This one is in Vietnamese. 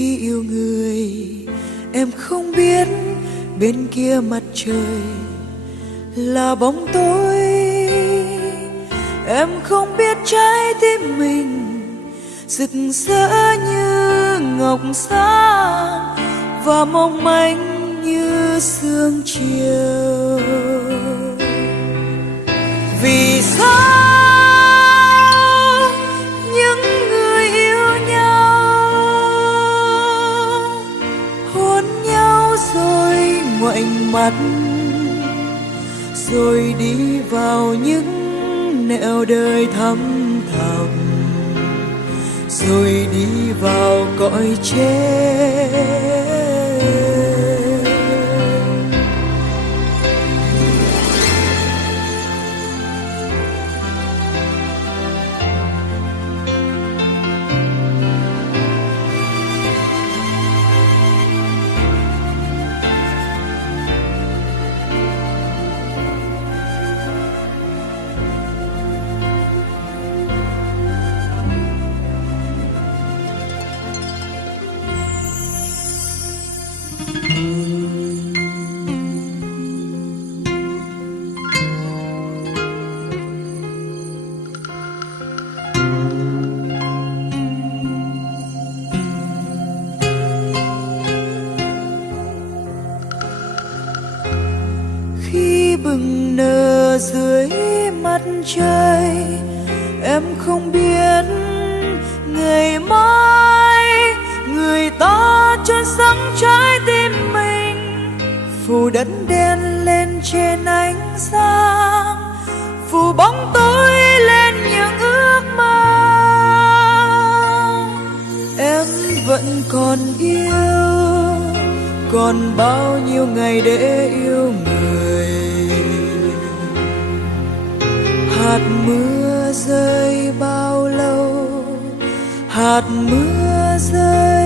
khi yêu người, em không biết bên kia mặt trời là bóng tối. Em không biết trái tim mình rực rỡ như ngọc sáng và mong manh như sương chiều. Vì sao những người yêu nhau hôn nhau rồi ngoảnh mặt, rồi đi vào những nẻo đời thăm thẳm, rồi đi vào cõi chết. Khi bừng nở dưới mặt trời, em không biết ngày mai người ta chôn sống trái tim mình, phủ đất đen lên trên ánh sáng, phủ bóng tối lên những ước mơ. Em vẫn còn yêu, còn bao nhiêu ngày để yêu người. Hạt mưa rơi bao lâu, hạt mưa rơi